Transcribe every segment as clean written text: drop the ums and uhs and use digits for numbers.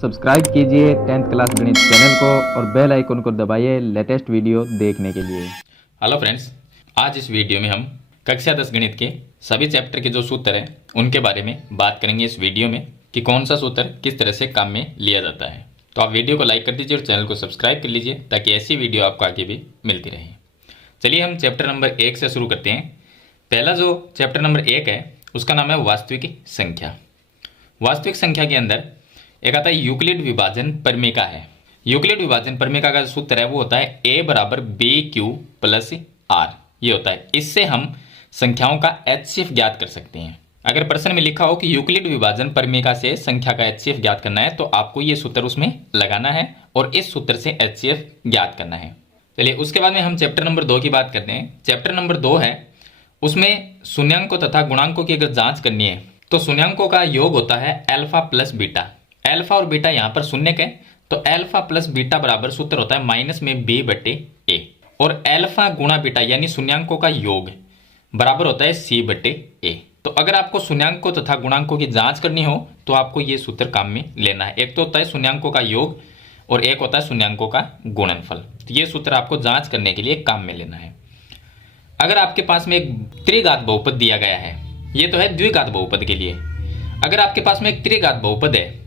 Subscribe कीजिए 10th class गणित channel को और बेल आइकन को दबाइए लेटेस्ट वीडियो देखने के लिए। हेलो फ्रेंड्स, आज इस वीडियो में हम कक्षा 10 गणित के सभी चैप्टर के जो सूत्र हैं उनके बारे में बात करेंगे इस वीडियो में कि कौन सा सूत्र किस तरह से काम में लिया जाता है। तो आप वीडियो को लाइक कर दीजिए और चैनल को सब्सक्राइब कर लीजिए ताकि ऐसी वीडियो आपको आगे भी मिलती रहे। चलिए हम चैप्टर नंबर 1 से शुरू करते हैं। पहला जो चैप्टर नंबर 1 है उसका नाम है वास्तविक संख्या। वास्तविक संख्या के अंदर एक आता है यूक्लिड विभाजन परमेका है। यूक्लिड विभाजन परमेका का सूत्र है वो होता है a बराबर बी क्यू प्लस आर। ये होता है, इससे हम संख्याओं का एचसीएफ ज्ञात कर सकते हैं। अगर प्रश्न में लिखा हो कि यूक्लिड विभाजन परमेका से संख्या का एचसीएफ ज्ञात करना है तो आपको ये सूत्र उसमें लगाना है और इस सूत्र से एचसीएफ ज्ञात करना है। चलिए उसके बाद में हम चैप्टर नंबर 2 की बात करते हैं। चैप्टर नंबर 2 है, उसमें शून्यांकों तथा गुणांकों की अगर जांच करनी है तो शून्यांकों का योग होता है अल्फा प्लस बीटा। अल्फा और बीटा यहाँ पर शून्यक है तो अल्फा प्लस बीटा बराबर सूत्र होता है माइनस में बी बटे ए, और अल्फा गुणा बीटा यानी शून्यांकों का योग बराबर होता है सी बटे ए। तो अगर आपको शून्यांकों तथा गुणांकों की जांच करनी हो तो आपको ये सूत्र काम में लेना है। एक तो होता है शून्यांकों का योग और एक होता है शून्यांकों का गुणनफल। तो ये सूत्र आपको जांच करने के लिए काम में लेना है। अगर आपके पास में एक त्रिघात बहुपद दिया गया है, ये तो है द्विघात बहुपद के लिए। अगर आपके पास में एक त्रिघात बहुपद है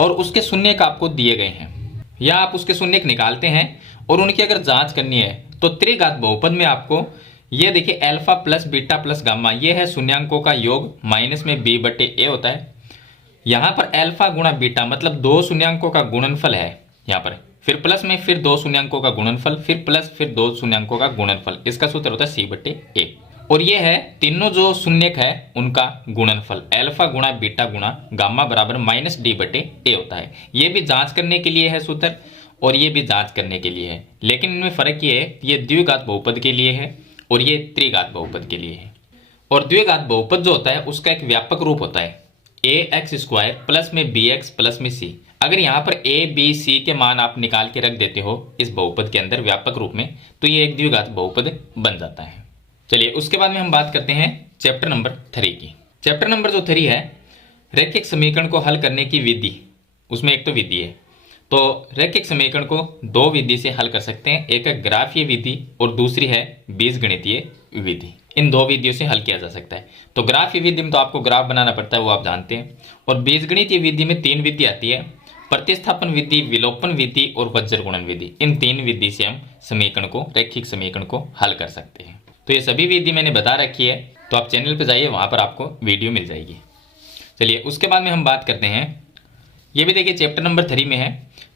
और उसके शून्यक आपको दिए गए हैं या आप उसके शून्यक निकालते हैं और उनकी अगर जांच करनी है तो त्रिघात बहुपद में आपको ये देखिए alpha plus beta plus gamma, ये है शून्यांकों का योग माइनस में बी बटे ए होता है। यहाँ पर अल्फा गुणा बीटा मतलब दो शून्यांकों का गुणनफल है यहाँ पर, फिर प्लस में फिर दो शून्यांकों का गुणनफल, फिर प्लस फिर दो शून्यांकों का गुणनफल। इसका सूत्र होता है सी बटे ए। और ये है तीनों जो शून्यक है उनका गुणनफल अल्फा गुणा बीटा गुणा गामा बराबर माइनस डी बटे ए होता है। ये भी जांच करने के लिए है सूत्र और ये भी जांच करने के लिए है, लेकिन इनमें फर्क ये है, ये द्विघात बहुपद के लिए है और ये त्रिघात बहुपद के लिए है। और द्विघात बहुपद जो होता है उसका एक व्यापक रूप होता है ए एक्स स्क्वायर प्लस में बी एक्स प्लस में सी। अगर यहाँ पर ए बी सी के मान आप निकाल के रख देते हो इस बहुपद के अंदर व्यापक रूप में तो ये एक द्विघात बहुपद बन जाता है। चलिए उसके बाद में हम बात करते हैं चैप्टर नंबर 3 की। चैप्टर नंबर जो 3 है रैखिक समीकरण को हल करने की विधि। उसमें एक तो विधि है, तो रैखिक समीकरण को दो विधि से हल कर सकते हैं। एक है ग्राफीय विधि और दूसरी है बीजगणितीय विधि। इन दो विधियों से हल किया जा सकता है। तो ग्राफीय विधि में तो आपको ग्राफ बनाना पड़ता है, वो आप जानते हैं। और बीजगणितीय विधि में 3 विधि आती है, प्रतिस्थापन विधि, विलोपन विधि और वज्र गुणन विधि। इन 3 विधि से हम समीकरण को रैखिक समीकरण को हल कर सकते हैं। तो ये सभी विधि मैंने बता रखी है, तो आप चैनल पर जाइए, वहां पर आपको वीडियो मिल जाएगी। चलिए उसके बाद में हम बात करते हैं, ये भी देखिए चैप्टर नंबर 3 में है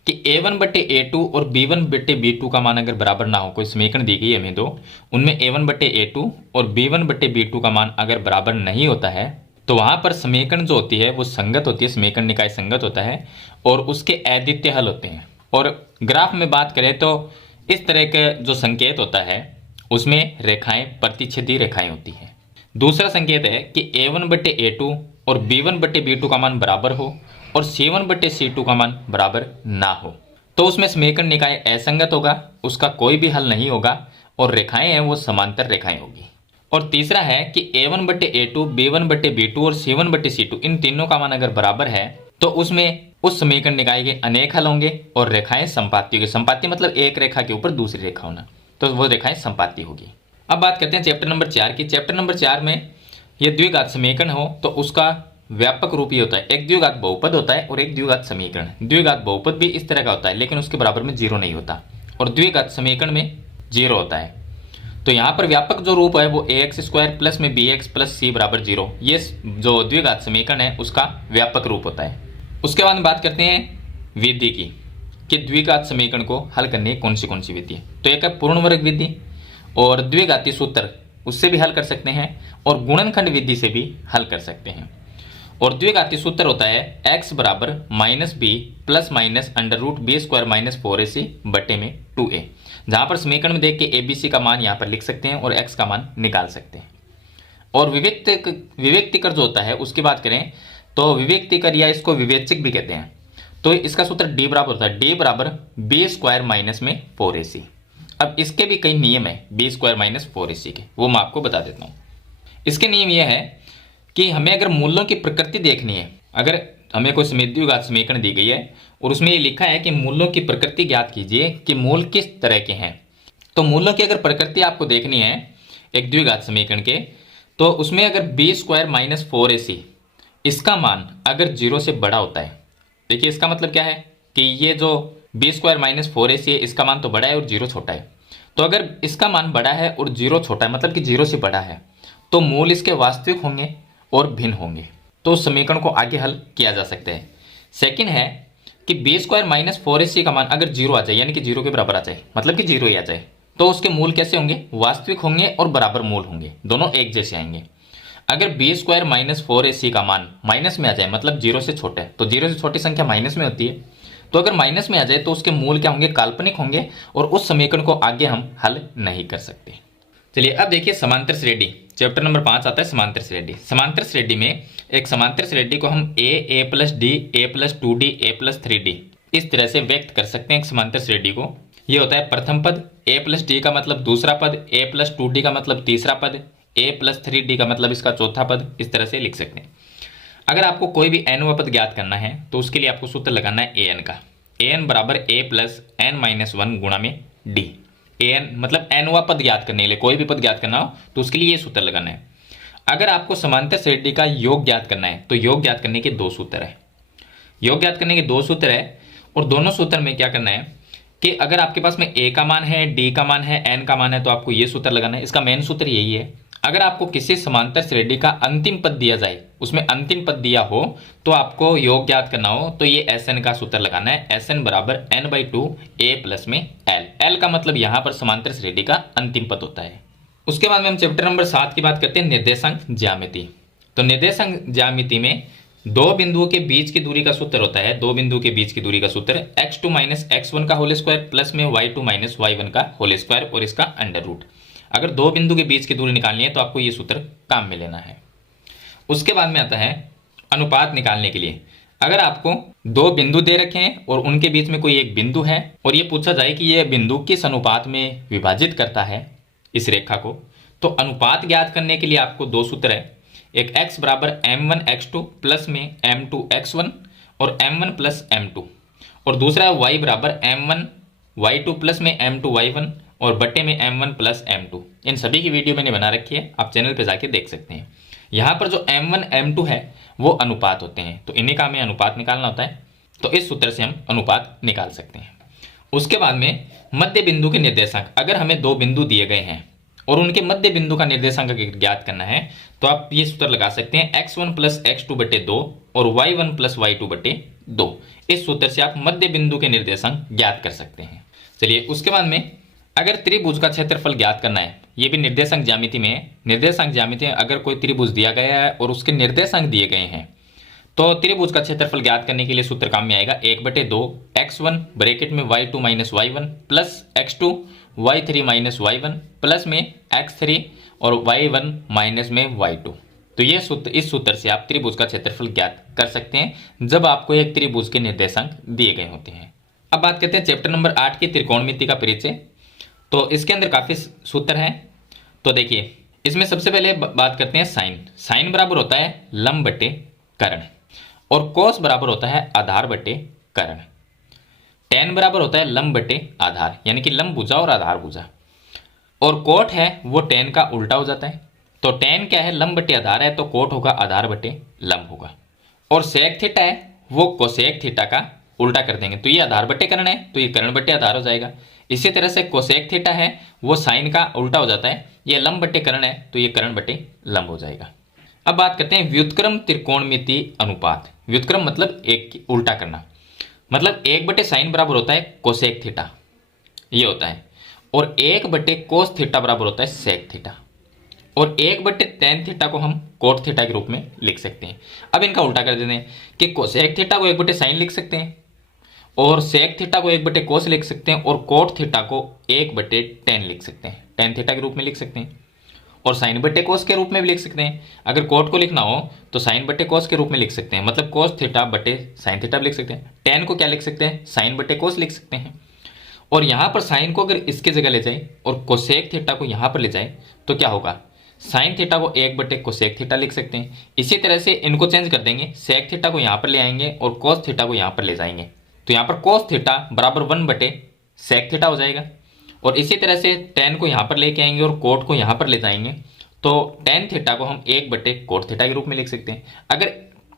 कि a1 बटे a2 और b1 बटे b2 का मान अगर बराबर ना हो, कोई समीकरण दी गई है हमें दो, उनमें a1 बटे a2 और b1 बटे b2 का मान अगर बराबर नहीं होता है तो वहां पर समीकरण जो होती है वो संगत होती है, समीकरण निकाय संगत होता है और उसके अद्वितीय हल होते हैं। और ग्राफ में बात करें तो इस तरह का जो संकेत होता है उसमें रेखाएं प्रतिच्छेदी रेखाएं होती हैं। दूसरा संकेत है कि a1 बटे a2 और b1 बटे b2 का मान बराबर हो और c1 बटे c2 का मान बराबर ना हो, तो उसमें समीकरण निकाय असंगत होगा, उसका कोई भी हल नहीं होगा और रेखाएं हैं वो समांतर रेखाएं होगी। और तीसरा है कि a1 बटे a2, b1 बटे b2 और c1 बटे c2 इन तीनों का मान अगर बराबर है तो उसमें उस समीकरण निकाय के अनेक हल होंगे और रेखाएं संपाती होगी। संपाती मतलब एक रेखा के ऊपर दूसरी रेखा होना, तो वो रेखाएं संपाती होगी। अब बात करते हैं चैप्टर नंबर 4 की। चैप्टर नंबर 4 में ये द्विघात समीकरण हो तो उसका व्यापक रूप ही होता है, एक द्विघात बहुपद होता है और एक द्विघात समीकरण। द्विघात बहुपद भी इस तरह का होता है लेकिन उसके बराबर में 0 नहीं होता और द्विघात समीकरण में 0 होता है। तो यहाँ पर व्यापक जो रूप है वो ax स्क्वायर प्लस में bx प्लस c बराबर 0, ये जो द्विघात समीकरण है उसका व्यापक रूप होता है। उसके बाद बात करते हैं विधि की कि द्विघात समीकरण को हल करने की कौन सी विधि है। तो एक है पूर्ण वर्ग विधि और द्विघाती सूत्र उससे भी हल कर सकते हैं और गुणनखंड विधि से भी हल कर सकते हैं। और द्विघाती सूत्र होता है x बराबर minus B plus minus under root B square minus 4ac बटे में 2a, जहां पर समीकरण में देख के abc का मान यहाँ पर लिख सकते हैं और x का मान निकाल सकते हैं। और विवेक्तिकर जो होता है उसकी बात करें तो विवेक्तिकर या इसको विवेचक भी कहते हैं, तो इसका सूत्र d बराबर होता है d बराबर बी स्क्वायर माइनस में 4ac। अब इसके भी कई नियम है बी स्क्वायर माइनस 4ac के, वो मैं आपको बता देता हूँ। इसके नियम यह है कि हमें अगर मूलों की प्रकृति देखनी है, अगर हमें कोई समृद्धिघात समीकरण दी गई है और उसमें ये लिखा है कि मूलों की प्रकृति ज्ञात कीजिए कि मूल किस तरह के हैं। तो मूलों की अगर प्रकृति आपको देखनी है एक द्विघात समीकरण के, तो उसमें अगर बी स्क्वायर माइनस 4ac इसका मान अगर 0 से बड़ा होता है, देखिए इसका मतलब क्या है कि ये जो बी स्क्वायर माइनस 4ac है इसका मान तो बड़ा है और 0 छोटा है। तो अगर इसका मान बड़ा है और 0 छोटा है मतलब कि 0 से बड़ा है, तो मूल इसके वास्तविक होंगे और भिन्न होंगे, तो उस समीकरण को आगे हल किया जा सकता है। सेकंड है कि बी स्क्वायर माइनस 4ac का मान अगर 0 आ जाए, यानी कि 0 के बराबर आ जाए, मतलब कि 0 ही आ जाए, तो उसके मूल कैसे होंगे, वास्तविक होंगे और बराबर मूल होंगे, दोनों एक जैसे आएंगे। अगर बी स्क्वायर माइनस 4ac का मान माइनस में आ जाए, मतलब 0 से छोटा है, तो 0 से छोटी संख्या माइनस में होती है, तो अगर माइनस में आ जाए तो उसके मूल क्या होंगे, काल्पनिक होंगे, और उस समीकरण को आगे हम हल नहीं कर सकते। चलिए अब देखिए समांतर श्रेणी, चैप्टर नंबर 5 आता है समांतर श्रेणी। समांतर श्रेणी में एक समांतर श्रेणी को हम a plus D, a plus 2d, a plus 3d इस तरह से व्यक्त कर सकते हैं एक समांतर श्रेणी को। ये होता है प्रथम पद, a प्लस डी का मतलब दूसरा पद, a प्लस 2d का मतलब तीसरा पद, a प्लस 3d का मतलब इसका चौथा पद, इस तरह से लिख सकते हैं। अगर आपको कोई भी nवां पद ज्ञात करना है तो उसके लिए आपको सूत्र लगाना है an का, an बराबर a प्लस n माइनस 1 गुणा में d। an मतलब nवां पद ज्ञात करने के लिए, कोई भी पद ज्ञात करना हो तो उसके लिए ये सूत्र लगाना है। अगर आपको समांतर श्रेणी का योग ज्ञात करना है तो योग ज्ञात करने के दो सूत्र है, योग ज्ञात करने के दो सूत्र है, और दोनों सूत्र में क्या करना है कि अगर आपके पास में a का मान है, d का मान है, n का मान है, तो आपको ये सूत्र लगाना है। इसका मेन सूत्र यही है, अगर आपको किसी समांतर श्रेणी का अंतिम पद दिया जाए, उसमें अंतिम पद दिया हो, तो आपको योग ज्ञात करना हो तो ये Sn का सूत्र लगाना है, Sn बराबर n/2 a प्लस में l। l का मतलब यहां पर समांतर श्रेणी का अंतिम पद होता है। उसके बाद में हम चैप्टर नंबर 7 की बात करते हैं, निर्देशांक ज्यामिति। तो निर्देशांक ज्यामिति में दो बिंदुओं के बीच की दूरी का सूत्र होता है, दो बिंदुओं के बीच की दूरी का सूत्र x2 माइनस x1 का होल स्क्वायर प्लस में y2 माइनस y1 का होल स्क्वायर और इसका अंडर रूट। अगर दो बिंदु के बीच की दूरी निकालनी है तो आपको ये सूत्र काम में लेना है। उसके बाद में आता है अनुपात निकालने के लिए। अगर आपको दो बिंदु दे रखे हैं और उनके बीच में कोई एक बिंदु है और ये पूछा जाए कि ये बिंदु किस अनुपात में विभाजित करता है इस रेखा को, तो अनुपात ज्ञात करने के लिए आपको दो सूत्र है, एक x बराबर m1 x2 प्लस में m2 x1 और m1 प्लस m2, और दूसरा है y बराबर m1 y2 प्लस में m2 y1 और बट्टे में m1 प्लस m2। इन सभी की वीडियो मैंने बना रखी है, आप चैनल पे जाके देख सकते हैं। यहाँ पर जो m1 m2 है वो अनुपात होते हैं, तो इन्हीं का हमें अनुपात निकालना होता है, तो इस सूत्र से हम अनुपात निकाल सकते हैं। उसके बाद में मध्य बिंदु के निर्देशांक, अगर हमें दो बिंदु दिए गए हैं और उनके मध्य बिंदु का निर्देशांक ज्ञात करना है तो आप ये सूत्र लगा सकते हैं, x1 प्लस x2 बटे 2 और y1 प्लस y2 बटे 2। इस सूत्र से आप मध्य बिंदु के निर्देशांक ज्ञात कर सकते हैं। चलिए उसके बाद में अगर त्रिभुज का क्षेत्रफल ज्ञात करना है, ये भी निर्देशांक ज्यामिति में है। निर्देशांक ज्यामिति में अगर कोई त्रिभुज दिया गया है और उसके निर्देशांक दिए गए हैं तो त्रिभुज का क्षेत्रफल ज्ञात करने के लिए सूत्र काम में आएगा, 1/2 x1 ब्रैकेट में y2 minus y1 plus x2 y3 minus y1 plus में x3 और y1 माइनस में y2। तो ये सूत्र, इस सूत्र से आप त्रिभुज का क्षेत्रफल ज्ञात कर सकते हैं जब आपको एक त्रिभुज के निर्देशांक दिए गए होते हैं। अब बात करते हैं चैप्टर नंबर 8 की त्रिकोणमिति का परिचय। तो इसके अंदर काफी सूत्र हैं, तो देखिए इसमें सबसे पहले बात करते हैं साइन। साइन बराबर होता है लंब बटे कर्ण, और कोस बराबर होता है आधार बटे कर्ण। टेन बराबर होता है लंब बटे आधार, यानी कि लंब भुजा और आधार भुजा, और कोट है वो टेन का उल्टा हो जाता है। तो टेन क्या है, लंब बटे आधार है, तो कोट होगा आधार बटे लंब होगा। और सेक थीटा है वो कोसेक थीटा का उल्टा कर देंगे, तो ये आधार बटे कर्ण है तो ये कर्ण बटे आधार हो जाएगा। इसी तरह से कोसेक थीटा है वो साइन का उल्टा हो जाता है, ये लंब बटे कर्ण है तो ये कर्ण बटे लंब हो जाएगा। अब बात करते हैं व्युत्क्रम त्रिकोणमिति अनुपात। व्युत्क्रम मतलब एक उल्टा करना, मतलब 1/sin बराबर होता है कोसेक थीटा, ये होता है, और 1/cos कोस थीटा बराबर होता है सेक थीटा, और 1/tan थीटा को हम कोट थीटा के रूप में लिख सकते हैं। अब इनका उल्टा कर देते हैं कि कोसेक थीटा को 1/sin लिख सकते हैं, और सेक थीटा को 1/cos लिख सकते हैं, और कोट थीटा को 1/tan लिख सकते हैं, tan थीटा के रूप में लिख सकते हैं, और साइन बटे कोस के रूप में भी लिख सकते हैं। अगर कोट को लिखना हो तो साइन बटे कोस के रूप में लिख सकते हैं, मतलब कोस थीटा बटे साइन थीटा भी लिख सकते हैं। टेन को क्या लिख सकते हैं, साइन बटे कोस लिख सकते हैं। और यहाँ पर साइन को अगर इसके जगह ले जाए और कोसेक थीटा को यहाँ पर ले जाए तो क्या होगा, साइन थीटा को 1/cos कोसेक थीटा लिख सकते हैं। इसी तरह से इनको चेंज कर देंगे, सेक थीटा को यहाँ पर ले आएंगे और कोस थीटा को यहाँ पर ले जाएंगे, तो यहाँ पर कोस थीटा बराबर 1/सेक थीटा हो जाएगा। और इसी तरह से टेन को यहाँ पर लेके आएंगे और कोट को यहाँ पर ले जाएंगे, तो टेन थीटा को हम 1/कोट थीटा के रूप में लिख सकते हैं। अगर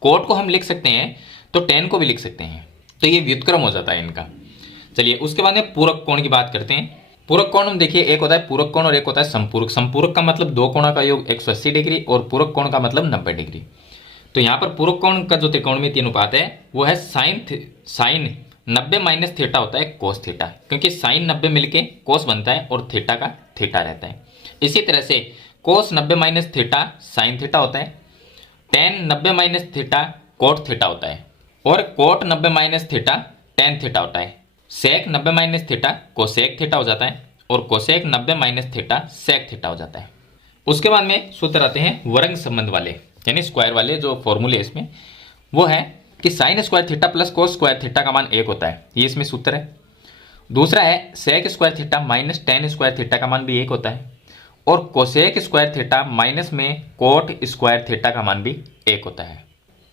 कोट को हम लिख सकते हैं तो टेन को भी लिख सकते हैं, तो ये व्युत्क्रम हो जाता है इनका। चलिए उसके बाद में पूरक कोण की बात करते हैं। पूरक कोण हम देखिए, एक होता है पूरक कोण और एक होता है संपूरक। संपूरक का मतलब दो कोणों का योग 180 डिग्री और पूरक कोण का मतलब 90 डिग्री। तो यहाँ पर पूरक कोण का जो त्रिकोणमितीय अनुपात है वो है साइन 90 माइनस थीटा होता है कोस थीटा, क्योंकि साइन 90 मिलके कोस बनता है और थीटा का थीटा रहता है। इसी तरह से cos 90 minus theta sine theta होता है, tan 90 minus theta cot theta होता है और cot 90 minus theta tan theta होता है। Sec 90 minus theta cosec theta हो जाता है और cosec 90 minus theta sec theta हो जाता है। उसके बाद में सूत्र आते हैं वर्ग संबंध वाले, यानी स्क्वायर वाले जो फॉर्मूले इसमें वो है कि sine square theta plus cos square theta का मान 1 होता है, ये इसमें सूत्र है। दूसरा है sec square theta minus tan square theta का मान भी 1 होता है और कोसेक स्क्वायर थीटा माइनस में कोट स्क्वायर थीटा का मान भी 1 होता है।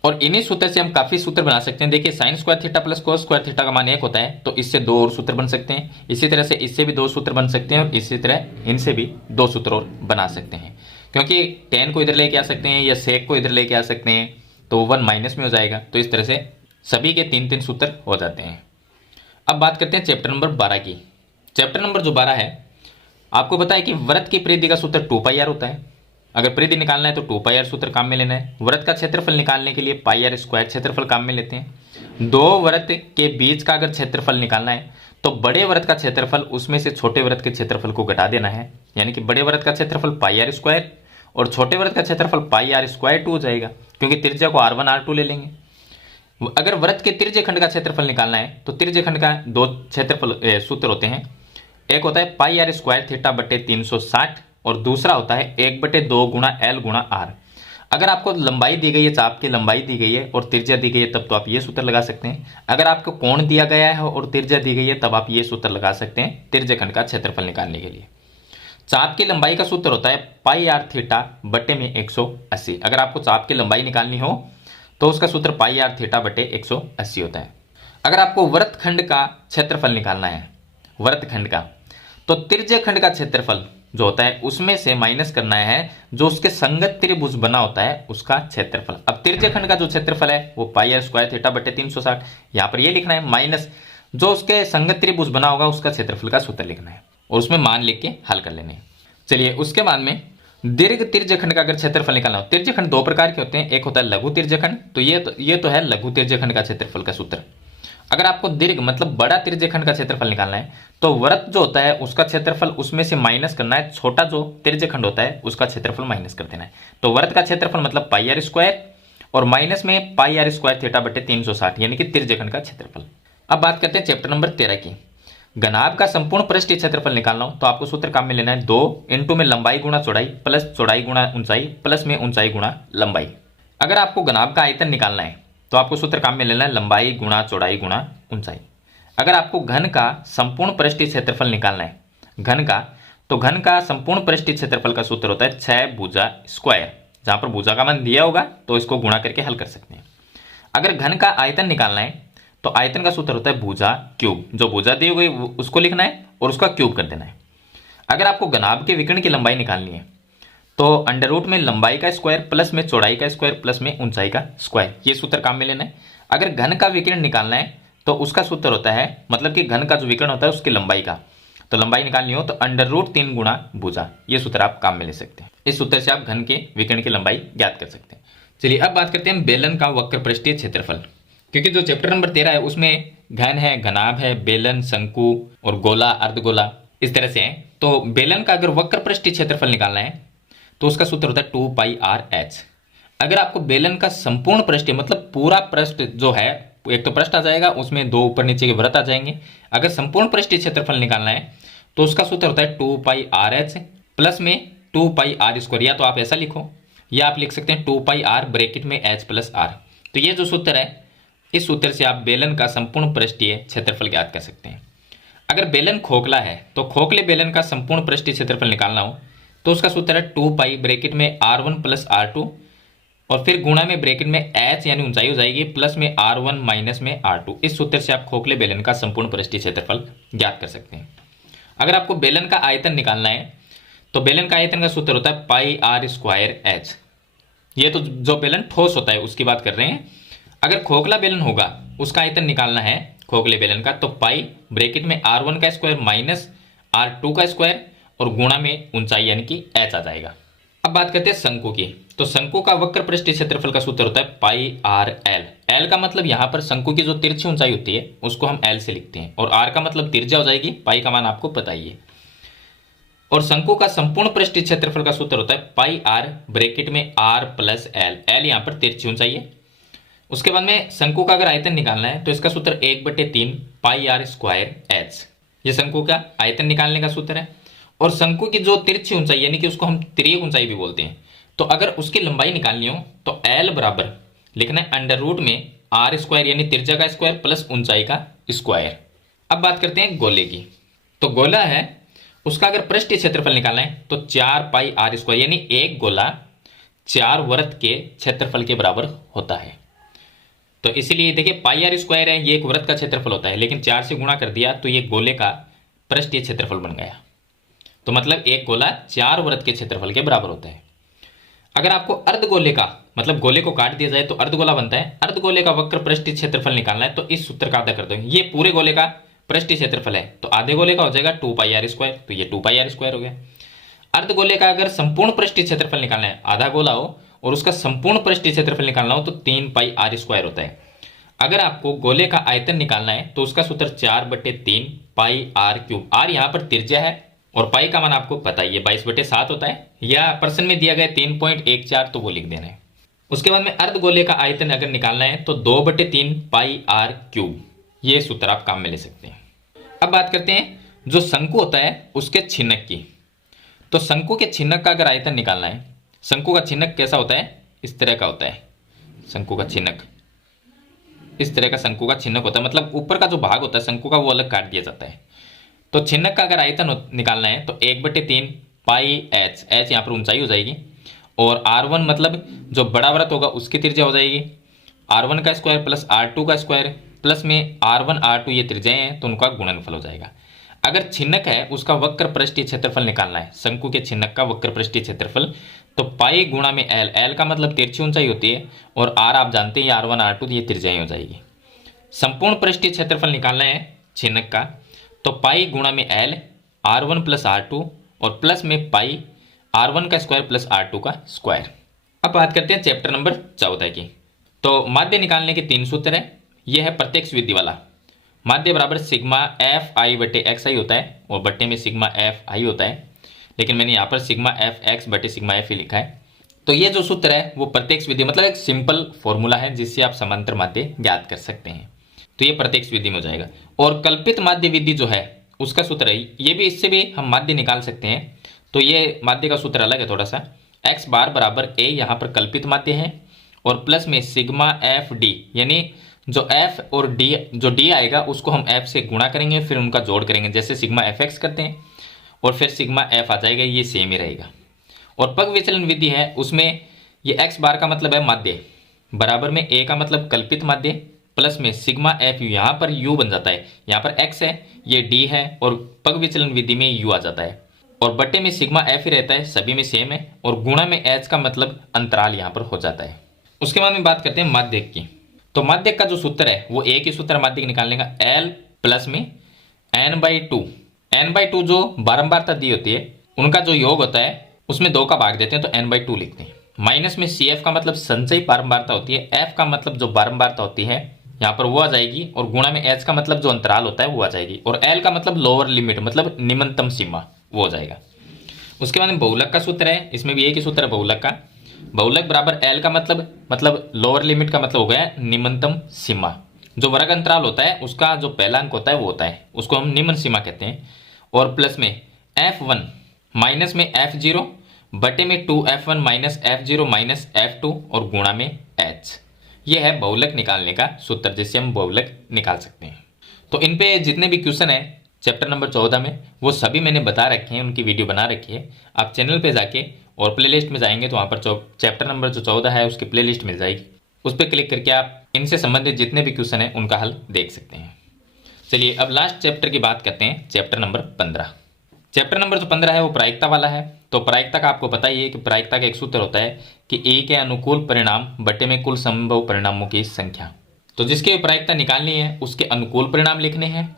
और इन्हीं सूत्र से हम काफी सूत्र बना सकते हैं। देखिए sine square theta plus cos square theta का मान 1 होता है, तो इससे 2 और सूत्र बन सकते हैं। इसी तरह से इससे भी 2 सूत्र बन सकते हैं और इसी तरह इनसे भी 2 सूत्र और बना सकते हैं, क्योंकि टेन को इधर लेके आ सकते हैं या सेक को इधर लेके आ सकते हैं, तो 1 माइनस में हो जाएगा। तो इस तरह से सभी के 3-3 सूत्र हो जाते हैं। अब बात करते हैं चैप्टर नंबर 12 की। चैप्टर नंबर जो 12 है, आपको पता है कि वृत्त की परिधि का सूत्र 2πr होता है। अगर परिधि निकालना है तो 2πr सूत्र काम में लेना है। वृत्त का क्षेत्रफल निकालने के लिए πr स्क्वायर क्षेत्रफल काम में लेते हैं। दो वृत्त के बीच का अगर क्षेत्रफल निकालना है तो बड़े वृत्त का क्षेत्रफल उसमें से छोटे वृत्त के क्षेत्रफल को घटा देना है, यानी कि बड़े वृत्त का क्षेत्रफल πr स्क्वायर और छोटे वृत्त का क्षेत्रफल πr स्क्वायर 2 हो जाएगा, क्योंकि त्रिज्या को r1 r2 ले लेंगे। अगर वृत्त के तिर्य्य खंड का क्षेत्रफल निकालना है तो तिर्य्य खंड का 2 क्षेत्रफल सूत्र होते हैं। एक होता है πr स्क्वायर थीटा बटे 360 और दूसरा होता है 1/2 गुणा l गुणा r। अगर आपको लंबाई दी गई है, चाप की लंबाई दी गई है और त्रिज्या दी गई है, तब तो आप ये सूत्र लगा सकते हैं। अगर आपको कोण दिया गया है और त्रिज्या दी गई है, तब आप ये सूत्र लगा सकते हैं तिर्य्य खंड का क्षेत्रफल निकालने के लिए। चाप की लंबाई का सूत्र होता है πr थीटा बटे में 180। अगर आपको चाप की लंबाई निकालनी हो तो उसका सूत्र πr थीटा बटे 180 होता है। अगर आपको वृत्त खंड का क्षेत्रफल निकालना है, वृत्त खंड का, तो तिर्य्य खंड का क्षेत्रफल जो होता है उसमें से माइनस करना है जो उसके संगत त्रिभुज बना होता है उसका क्षेत्रफल। अब तिर्य्य खंड का जो क्षेत्रफल है वो πr स्क्वायर थीटा बटे 360, यहाँ पर ये लिखना है, माइनस जो उसके संगत त्रिभुज बना होगा उसका क्षेत्रफल का सूत्र लिखना है और उसमें मान लिख के हल कर लेने हैं। चलिए उसके बाद में दीर्घ तिर्य्य खंड का अगर क्षेत्रफल निकालना हो, तिर्य्य खंड 2 प्रकार के होते हैं। एक होता है लघु तिर्य्य खंड, तो ये तो है लघु तिर्य्य खंड का क्षेत्रफल का सूत्र। अगर आपको दीर्घ मतलब बड़ा तिर्य्य खंड का क्षेत्रफल निकालना है तो वृत्त जो होता है उसका क्षेत्रफल उसमें से माइनस करना है, छोटा जो तिर्य्य खंड होता है उसका क्षेत्रफल माइनस कर देना है। तो वृत्त का क्षेत्रफल मतलब πr स्क्वायर और माइनस में πr स्क्वायर थीटा बटे 360, यानी कि तिर्य्य खंड का क्षेत्रफल। अब बात करते हैं चैप्टर नंबर 13 की। घनाभ का संपूर्ण पृष्ठीय क्षेत्रफल निकालना हो तो आपको सूत्र काम में लेना है 2 इंटू में लंबाई गुणा चौड़ाई प्लस चौड़ाई गुणा ऊंचाई प्लस में ऊंचाई गुणा लंबाई। अगर आपको घनाभ का आयतन निकालना है तो आपको सूत्र काम में लेना है लंबाई गुणा चौड़ाई गुणा ऊंचाई। अगर आपको घन का संपूर्ण पृष्ठीय क्षेत्रफल निकालना है, घन का, तो घन का संपूर्ण पृष्ठीय क्षेत्रफल का सूत्र होता है 6 भुजा स्क्वायर। जहां पर भुजा का मान दिया होगा तो इसको गुणा करके हल कर सकते हैं। अगर घन का आयतन निकालना है तो आयतन का सूत्र होता है भुजा क्यूब, जो भुजा दी हुई उसको लिखना है और उसका क्यूब कर देना है। अगर आपको घनाभ के विकर्ण की लंबाई निकालनी है तो अंडर रूट में लंबाई का स्क्वायर प्लस में चौड़ाई का स्क्वायर प्लस में ऊंचाई का स्क्वायर, ये सूत्र काम में लेना है। अगर घन का विकर्ण निकालना है तो उसका सूत्र होता है, मतलब कि घन का जो विकर्ण होता है उसकी लंबाई का, तो लंबाई निकालनी हो तो अंडर रूट 3 गुणा भुजा, ये सूत्र आप काम में ले सकते हैं। इस सूत्र से आप घन के विकर्ण की लंबाई ज्ञात कर सकते हैं। चलिए अब बात करते हैं बेलन का वक्र पृष्ठीय क्षेत्रफल, क्योंकि जो चैप्टर नंबर 13 है उसमें घन है, घनाभ है, बेलन, शंकु और गोला, अर्धगोला, इस तरह से है। तो बेलन का अगर वक्र पृष्ठीय क्षेत्रफल निकालना है तो उसका सूत्र होता है 2πrh। अगर आपको बेलन का संपूर्ण पृष्ठीय मतलब पूरा पृष्ठ जो है, एक तो पृष्ठ आ जाएगा उसमें 2 ऊपर नीचे के वृत्त आ जाएंगे, अगर संपूर्ण पृष्ठीय क्षेत्रफल निकालना है तो उसका सूत्र होता है 2πrh प्लस में 2πr स्क्वायर, या तो आप ऐसा लिखो या आप लिख सकते हैं 2πr ब्रैकेट में h प्लस r। तो ये जो सूत्र है, इस सूत्र से आप बेलन का संपूर्ण पृष्ठीय क्षेत्रफल ज्ञात कर सकते हैं। अगर बेलन खोखला है तो खोखले बेलन का संपूर्ण पृष्ठीय क्षेत्रफल निकालना हो तो उसका सूत्र है 2 पाई ब्रैकेट में R1 प्लस R2 और फिर गुणा में ब्रैकेट में h यानी ऊंचाई हो जाएगी प्लस में R1 माइनस में R2। इस सूत्र से आप खोखले बेलन का संपूर्ण पृष्ठीय क्षेत्रफल ज्ञात कर सकते हैं। अगर आपको बेलन का आयतन निकालना है तो बेलन का आयतन का सूत्र होता है पाई आर स्क्वायर एच। ये तो जो बेलन ठोस होता है उसकी बात कर रहे हैं। अगर खोखला बेलन होगा उसका आयतन निकालना है खोखले बेलन का तो पाई ब्रैकेट में R1 का स्क्वायर माइनस R2 का स्क्वायर और गुणा में ऊंचाई यानी कि h आ जाएगा। अब बात करते हैं शंकु की। तो शंकु का वक्र पृष्ठीय क्षेत्रफल का सूत्र होता है पाई आर एल। एल का मतलब यहां पर शंकु की जो तिरछी ऊंचाई होती है उसको हम एल से लिखते हैं और आर का मतलब त्रिज्या हो जाएगी, पाई का मान आपको पता ही है। और शंकु का संपूर्ण पृष्ठीय क्षेत्रफल का सूत्र होता है पाई आर ब्रैकेट में आर प्लस एल। एल यहां पर तिरछी ऊंचाई है। उसके बाद में शंकु का अगर आयतन निकालना है तो इसका सूत्र 1/3 पाई आर स्क्वायर एच। ये शंकु का आयतन निकालने का सूत्र है। और शंकु की जो तिरछी ऊंचाई यानी कि उसको हम तिर्यक ऊंचाई भी बोलते हैं, तो अगर उसकी लंबाई निकालनी हो तो एल बराबर लिखना है अंडर रूट में आर स्क्वायर यानी त्रिज्या का स्क्वायर प्लस ऊंचाई का स्क्वायर। अब बात करते हैं गोले की। तो गोला है उसका अगर पृष्ठीय क्षेत्रफल निकालना है तो 4 पाई आर स्क्वायर यानी एक गोला 4 वृत्त के क्षेत्रफल के बराबर होता है। तो इसीलिए देखिए पाई आर स्क्वायर है, ये एक वृत्त का क्षेत्रफल होता है, लेकिन 4 से गुणा कर दिया तो ये गोले का पृष्ठीय क्षेत्रफल बन गया। तो मतलब एक गोला 4 वृत्त के क्षेत्रफल के बराबर होता है। अगर आपको अर्धगोले का मतलब गोले को काट दिया जाए तो अर्धगोला बनता है। अर्धगोले का वक्र पृष्ठीय क्षेत्रफल निकालना है तो इस सूत्र का आधा कर दो। ये पूरे गोले का पृष्ठीय क्षेत्रफल है तो आधे गोले का हो जाएगा 2 पाई आर स्क्वायर, तो ये 2 पाई आर स्क्वायर हो गया। अर्धगोले का अगर संपूर्ण पृष्ठीय क्षेत्रफल निकालना है, आधा गोला हो और उसका संपूर्ण पृष्ठीय क्षेत्रफल निकालना हो तो 3 पाई आर स्क्वायर होता है। अगर आपको गोले का आयतन निकालना है तो उसका सूत्र 4/3 पाई आर क्यूब। आर यहाँ पर त्रिज्या है और पाई का मान आपको पता ही है 22/7 होता है, या प्रश्न में दिया गया 3.14 तो वो लिख देना है। उसके बाद में अर्धगोले का आयतन अगर निकालना है तो 2/3 पाई आर क्यूब। ये सूत्र आप काम में ले सकते हैं। अब बात करते हैं जो शंकु होता है उसके छिन्नक की। तो शंकु के छिन्नक का अगर आयतन निकालना है, शंकु का छिन्नक कैसा होता है, इस तरह का होता है। शंकु का छिन्नक इस तरह का शंकु का छिन्नक होता है, मतलब ऊपर का जो भाग होता है शंकु का वो अलग काट दिया जाता है। तो छिन्नक का अगर आयतन निकालना है तो 1/3 पाई एच। एच यहाँ पर ऊंचाई हो जाएगी और R1 मतलब जो बड़ा वृत्त होगा उसकी त्रिज्या हो जाएगी R1 का स्क्वायर प्लस R2 का स्क्वायर प्लस में R1 R2 ये त्रिज्याएं हैं तो उनका गुणनफल हो जाएगा। अगर छिन्नक है उसका वक्र पृष्ठीय क्षेत्रफल निकालना है, शंकु के छिन्नक का वक्र पृष्ठीय क्षेत्रफल, तो पाई गुणा में एल। एल का मतलब तिरछी ऊंचाई होती है और आर आप जानते हैं R1 R2 ये त्रिज्याएं हो जाएगी। संपूर्ण पृष्ठीय क्षेत्रफल निकालना है छिन्नक का तो पाई गुणा में एल R1 प्लस R2 और प्लस में पाई R1 का स्क्वायर प्लस R2 का स्क्वायर। अब बात करते हैं चैप्टर नंबर 14 की। तो माध्य निकालने के 3 सूत्र है। यह है प्रत्यक्ष विधि वाला। माध्य बराबर सिग्मा एफ आई बटे एक्स आई होता है और बट्टे में सिग्मा एफ आई होता है, लेकिन मैंने यहाँ पर सिग्मा एफ एक्स बटे सिग्मा एफ ही लिखा है। तो ये जो सूत्र है वो प्रत्यक्ष विधि मतलब एक सिंपल फॉर्मूला है जिससे आप समांतर माध्य ज्ञात कर सकते हैं। तो ये प्रत्यक्ष विधि में हो जाएगा। और कल्पित माध्य विधि जो है उसका सूत्र है, ये भी इससे भी हम माध्य निकाल सकते हैं। तो ये माध्य का सूत्र अलग है थोड़ा सा। एक्स बार बराबर ए यहाँ पर कल्पित माध्य है और प्लस में सिग्मा एफ डी, यानी जो एफ और डी, जो डी आएगा उसको हम एफ से गुणा करेंगे फिर उनका जोड़ करेंगे, जैसे सिग्मा एफ एक्स करते हैं और फिर सिग्मा एफ आ जाएगा, ये सेम ही रहेगा। और पग विचलन विधि है उसमें ये एक्स बार का मतलब है माध्य बराबर में ए का मतलब कल्पित माध्य प्लस में सिग्मा एफ यू, यहाँ पर यू बन जाता है, यहाँ पर एक्स है ये डी है और पग विचलन विधि में यू आ जाता है और बट्टे में सिग्मा एफ ही रहता है, सभी में सेम है और गुणा में एच का मतलब अंतराल यहाँ पर हो जाता है। उसके बाद में बात करते हैं माध्यक की। तो माध्यक का जो सूत्र है वो एक ही सूत्र माध्यक निकालने का, एल प्लस में n/2 जो बारंबारता दी होती है उनका जो योग होता है उसमें 2 का भाग देते हैं तो n/2 लिखते हैं। माइनस में सी एफ का मतलब संचयी बारंबारता होती है, एफ का मतलब जो बारंबारता होती है यहाँ पर वो आ जाएगी और गुणा में एच का मतलब जो अंतराल होता है वो आ जाएगी और एल का मतलब लोअर लिमिट मतलब निम्नतम सीमा वो हो जाएगा। उसके बाद में बहुलक का सूत्र है, इसमें भी एक ही सूत्र है बहुलक का। बहुलक बराबर एल का मतलब लोअर लिमिट का मतलब हो गया निम्नतम सीमा। जो वर्ग अंतराल होता है उसका जो पहला अंक होता है वो होता है, उसको हम निम्न सीमा कहते हैं। और प्लस में f1 माइनस में f0 बटे में 2f1 minus f0 minus f2 और गुणा में h। ये है बहुलक निकालने का सूत्र जिससे हम बहुलक निकाल सकते हैं। तो इन पे जितने भी क्वेश्चन है चैप्टर नंबर 14 में, वो सभी मैंने बता रखे हैं, उनकी वीडियो बना रखी है। आप चैनल पे जाके और प्लेलिस्ट में जाएंगे तो वहाँ पर चैप्टर नंबर जो 14 है उसकी प्लेलिस्ट मिल जाएगी। उस पर क्लिक करके आप इनसे संबंधित जितने भी क्वेश्चन हैं उनका हल देख सकते हैं। चलिए अब लास्ट चैप्टर की बात करते हैं, चैप्टर नंबर 15। चैप्टर नंबर जो 15 है वो प्रायिकता वाला है। तो प्रायिकता का आपको पता ही है कि प्रायिकता का एक सूत्र होता है कि ए के अनुकूल परिणाम बटे में कुल संभव परिणामों की संख्या। तो जिसकी प्रायिकता निकालनी है उसके अनुकूल परिणाम लिखने हैं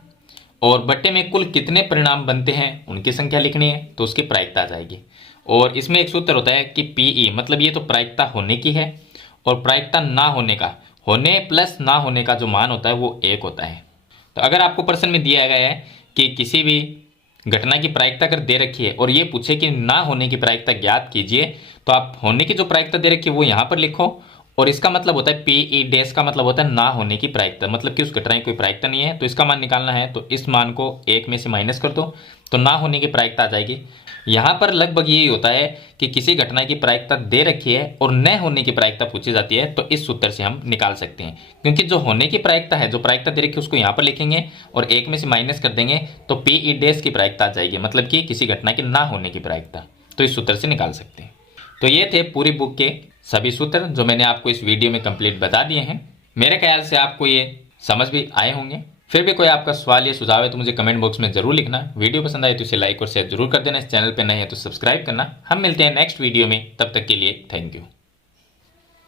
और बट्टे में कुल कितने परिणाम बनते हैं उनकी संख्या लिखनी है, तो उसकी प्रायिकता आ जाएगी। और इसमें एक सूत्र होता है कि पीई, मतलब ये तो प्रायिकता होने की है, और प्रायिकता ना होने का, होने प्लस ना होने का जो मान होता है वो 1 होता है। तो अगर आपको प्रश्न में दिया गया है कि किसी भी घटना की प्रायिकता अगर दे रखी है और ये पूछे कि ना होने की प्रायिकता ज्ञात कीजिए, तो आप होने की जो प्रायिकता दे रखी है वो यहाँ पर लिखो, और इसका मतलब होता है पीई डैश का मतलब होता है ना होने की प्रायिकता, मतलब कि उस घटना की कोई प्रायिकता नहीं है तो इसका मान निकालना है, तो इस मान को 1 में से माइनस कर दो तो ना होने की प्रायिकता आ जाएगी। यहाँ पर लगभग यही होता है कि किसी घटना की प्रायिकता दे रखी है और न होने की प्रायिकता पूछी जाती है, तो इस सूत्र से हम निकाल सकते हैं। क्योंकि जो होने की प्रायिकता है, जो प्रायिकता दे रखी है उसको यहाँ पर लिखेंगे और 1 में से माइनस कर देंगे तो पीई डैश की प्रायिकता आ जाएगी, मतलब कि किसी घटना की ना होने की प्रायिकता, तो इस सूत्र से निकाल सकते हैं। तो ये थे पूरी बुक के सभी सूत्र जो मैंने आपको इस वीडियो में कंप्लीट बता दिए हैं। मेरे ख्याल से आपको ये समझ भी आए होंगे। फिर भी कोई आपका सवाल या सुझाव है तो मुझे कमेंट बॉक्स में जरूर लिखना। वीडियो पसंद आए तो इसे लाइक और शेयर जरूर कर देना। इस चैनल पर नए हैं तो सब्सक्राइब करना। हम मिलते हैं नेक्स्ट वीडियो में, तब तक के लिए थैंक यू।